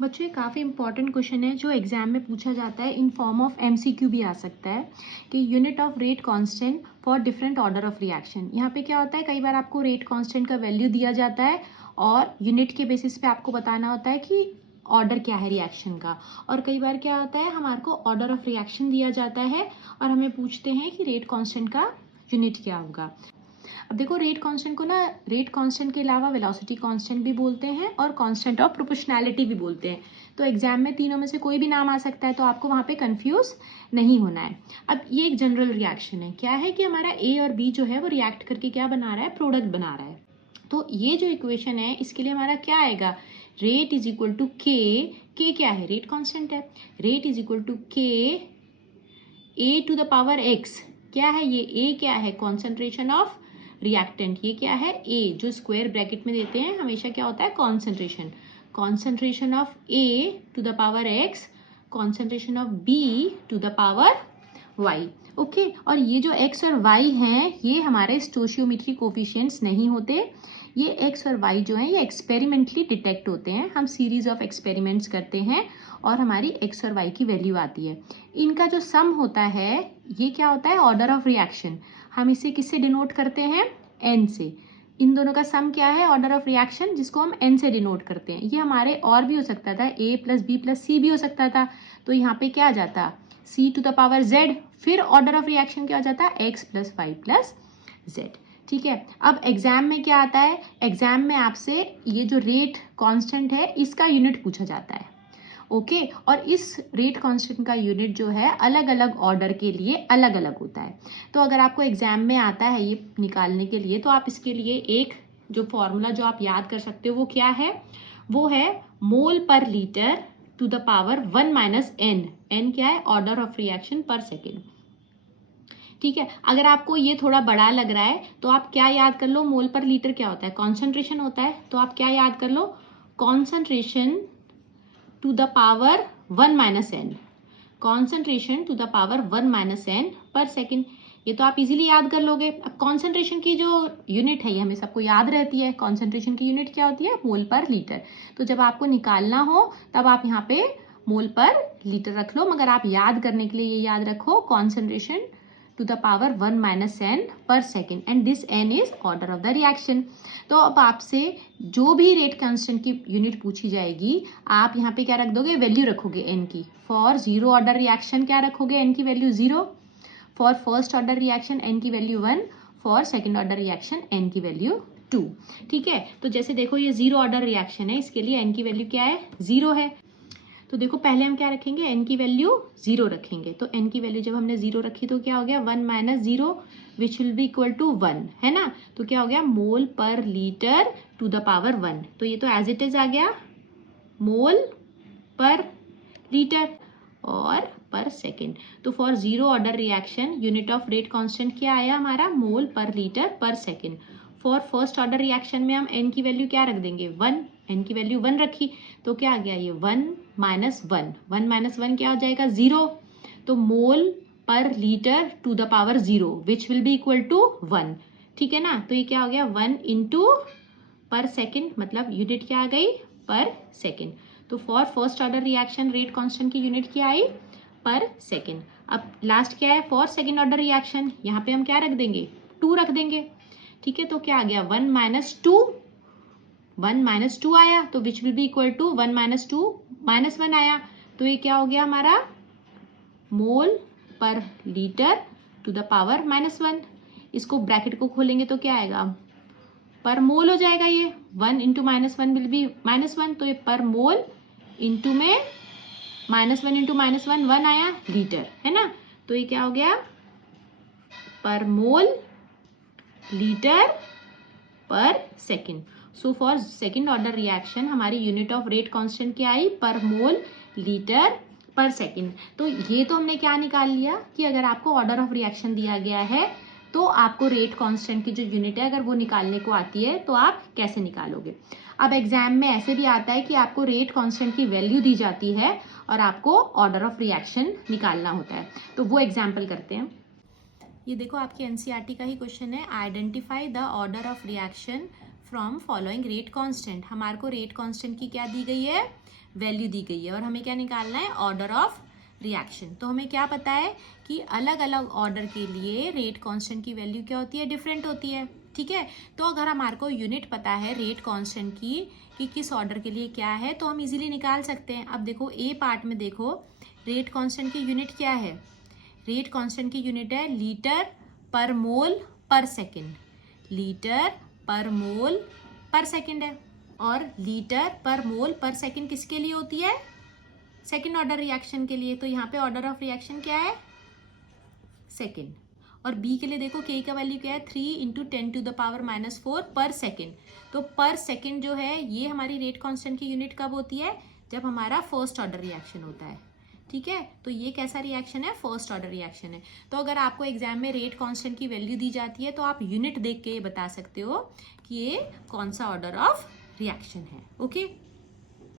बच्चों ये काफ़ी इंपॉर्टेंट क्वेश्चन है जो एग्जाम में पूछा जाता है, इन फॉर्म ऑफ एमसीक्यू भी आ सकता है कि unit of rate constant for different order of reaction. यहाँ पे क्या होता है, कई बार आपको रेट कांस्टेंट का वैल्यू दिया जाता है और यूनिट के बेसिस पे आपको बताना होता है कि ऑर्डर क्या है रिएक्शन का। और कई बार क्या होता है, हमारे को ऑर्डर ऑफ रिएक्शन दिया जाता है और हमें पूछते हैं कि रेट कांस्टेंट का यूनिट क्या होगा। अब देखो, रेट कांस्टेंट को ना रेट कांस्टेंट के अलावा वेलोसिटी कांस्टेंट भी बोलते हैं और कांस्टेंट ऑफ प्रोपोर्शनैलिटी भी बोलते हैं। तो एग्जाम में तीनों में से कोई भी नाम आ सकता है, तो आपको वहाँ पे कंफ्यूज नहीं होना है। अब ये एक जनरल रिएक्शन है, क्या है कि हमारा ए और बी जो है वो रिएक्ट करके क्या बना रहा है, प्रोडक्ट बना रहा है। तो ये जो इक्वेशन है इसके लिए हमारा क्या आएगा, रेट इज इक्वल टू के क्या है, रेट कांस्टेंट है, रेट इज इक्वल टू के ए टू द पावर एक्स। क्या है ये, ए क्या है, कॉन्सेंट्रेशन ऑफ रिएक्टेंट, ये क्या है ए, जो स्क्वायर ब्रैकेट में देते हैं हमेशा क्या होता है, concentration, concentration of A to the power X, concentration of B to the power Y. Okay, और ये जो एक्स और वाई हैं ये हमारे स्टोशियोमेट्री कोफिशिएंट्स नहीं होते। ये एक्स और वाई जो हैं ये एक्सपेरिमेंटली डिटेक्ट होते हैं। हम सीरीज ऑफ एक्सपेरिमेंट्स करते हैं और हमारी एक्स और वाई की वैल्यू आती है। इनका जो सम होता है ये क्या होता है, ऑर्डर ऑफ रिएक्शन। हम इसे किससे डिनोट करते हैं, एन से। इन दोनों का सम क्या है, ऑर्डर ऑफ रिएक्शन, जिसको हम एन से डिनोट करते हैं। ये हमारे और भी हो सकता था, ए प्लस बी प्लस सी भी हो सकता था। तो यहाँ पे क्या आ जाता, C to the power Z, फिर ऑर्डर ऑफ रिएक्शन क्या हो जाता, X plus Y plus Z. ठीक है, अब एग्जाम में क्या आता है, एग्जाम में आपसे ये जो रेट कांस्टेंट है इसका यूनिट पूछा जाता है। ओके, और इस रेट कांस्टेंट का यूनिट जो है अलग अलग ऑर्डर के लिए अलग अलग होता है। तो अगर आपको एग्जाम में आता है ये निकालने के लिए, तो आप इसके लिए एक जो फॉर्मूला जो आप याद कर सकते हो वो क्या है, वो है mole per litre to the power 1 minus N. N क्या है, order of reaction per second. ठीक है, अगर आपको ये थोड़ा बड़ा लग रहा है तो आप क्या याद कर लो, मोल पर लीटर क्या होता है, कॉन्सेंट्रेशन होता है। तो आप क्या याद कर लो, concentration to the power 1 minus N, concentration to the power 1 minus N पर सेकेंड। ये तो आप इजीली याद कर लोगे। अब कॉन्सेंट्रेशन की जो यूनिट है ये हमें सबको याद रहती है, कॉन्सेंट्रेशन की यूनिट क्या होती है, मोल पर लीटर। तो जब आपको निकालना हो तब आप यहाँ पे मोल पर लीटर रख लो, मगर आप याद करने के लिए ये याद रखो concentration to the power 1 minus n per second and this n is order of the reaction। तो अब आपसे जो भी रेट कांस्टेंट की यूनिट पूछी जाएगी आप यहाँ पे क्या रख दोगे, वैल्यू रखोगे n की। फॉर जीरो ऑर्डर रिएक्शन क्या रखोगे, n की value 0, for first order reaction n की value 1, for second order reaction n की वैल्यू 2। ठीक है, तो जैसे देखो ये जीरो ऑर्डर रिएक्शन है, इसके लिए n की वैल्यू क्या है, 0 है। तो देखो पहले हम क्या रखेंगे, n की वैल्यू 0 रखेंगे। तो n की वैल्यू जब हमने 0 रखी तो क्या हो गया, 1 minus 0 which will be equal to 1, है ना। तो क्या हो गया, मोल per litre to the power 1। तो ये तो एज इट इज आ गया, मोल पर लीटर और पर सेकेंड। तो for zero order reaction unit of rate constant क्या आया हमारा, मोल पर लीटर पर second. For first order reaction में हम n की वैल्यू क्या रख देंगे, 1, n की वैल्यू 1 रखी तो क्या आ गया, ये 1 माइनस 1, 1 माइनस 1 क्या हो जाएगा, 0। तो mole per litre to the power 0 which will be equal to 1। ठीक है ना, तो ये क्या हो गया, 1 इंटू पर सेकेंड, मतलब यूनिट क्या आ गई, पर सेकेंड। तो for first order reaction rate constant की यूनिट क्या आई, पर सेकेंड। अब लास्ट क्या है, फॉर सेकेंड ऑर्डर रिएक्शन, यहाँ पे हम क्या रख देंगे, 2 रख देंगे। ठीक है, तो क्या आ गया, 1 माइनस 2, 1 माइनस 2 आया तो which will be equal to 1 minus 2 minus 1 आया। तो ये क्या हो गया हमारा, मोल per litre to the power -1। इसको ब्रैकेट को खोलेंगे तो क्या आएगा, पर मोल हो जाएगा। ये 1 इंटू -1 विल बी -1, तो ये पर मोल इंटू में -1 इंटू -1 1 आया लीटर, है ना। तो ये क्या हो गया, पर मोल लीटर पर second. So for second order reaction हमारी यूनिट ऑफ रेट कांस्टेंट क्या आई, पर मोल लीटर पर सेकेंड। तो ये तो हमने क्या निकाल लिया कि अगर आपको ऑर्डर ऑफ रिएक्शन दिया गया है तो आपको रेट कांस्टेंट की जो यूनिट है अगर वो निकालने को आती है तो आप कैसे निकालोगे। अब एग्जाम में ऐसे भी आता है कि आपको रेट कांस्टेंट की वैल्यू दी जाती है और आपको ऑर्डर ऑफ रिएक्शन निकालना होता है। तो वो एग्जाम्पल करते हैं। ये देखो आपके एनसीईआरटी का ही क्वेश्चन है, identify the order of reaction from following rate constant. हमारे को रेट कांस्टेंट की क्या दी गई है, वैल्यू दी गई है और हमें क्या निकालना है, ऑर्डर ऑफ रिएक्शन। तो हमें क्या पता है कि अलग अलग ऑर्डर के लिए रेट कांस्टेंट की वैल्यू क्या होती है, डिफरेंट होती है। ठीक है, तो अगर हमारे को यूनिट पता है रेट कांस्टेंट की कि किस ऑर्डर के लिए क्या है, तो हम इजीली निकाल सकते हैं। अब देखो ए पार्ट में देखो, रेट कांस्टेंट की यूनिट क्या है, रेट कांस्टेंट की यूनिट है लीटर पर मोल पर सेकेंड, लीटर पर मोल पर सेकेंड है। और लीटर पर मोल पर सेकेंड किसके लिए होती है, सेकेंड ऑर्डर रिएक्शन के लिए। तो यहाँ पे ऑर्डर ऑफ रिएक्शन क्या है, सेकेंड। और बी के लिए देखो के का वैल्यू क्या है, 3 × 10⁻⁻⁴ पर सेकेंड। तो पर सेकेंड जो है ये हमारी रेट कांस्टेंट की यूनिट कब होती है, जब हमारा फर्स्ट ऑर्डर रिएक्शन होता है। ठीक है, तो ये कैसा रिएक्शन है, फर्स्ट ऑर्डर रिएक्शन है। तो अगर आपको एग्जाम में रेट कांस्टेंट की वैल्यू दी जाती है तो आप यूनिट देख के ये बता सकते हो कि ये कौन सा ऑर्डर ऑफ रिएक्शन है। ओके।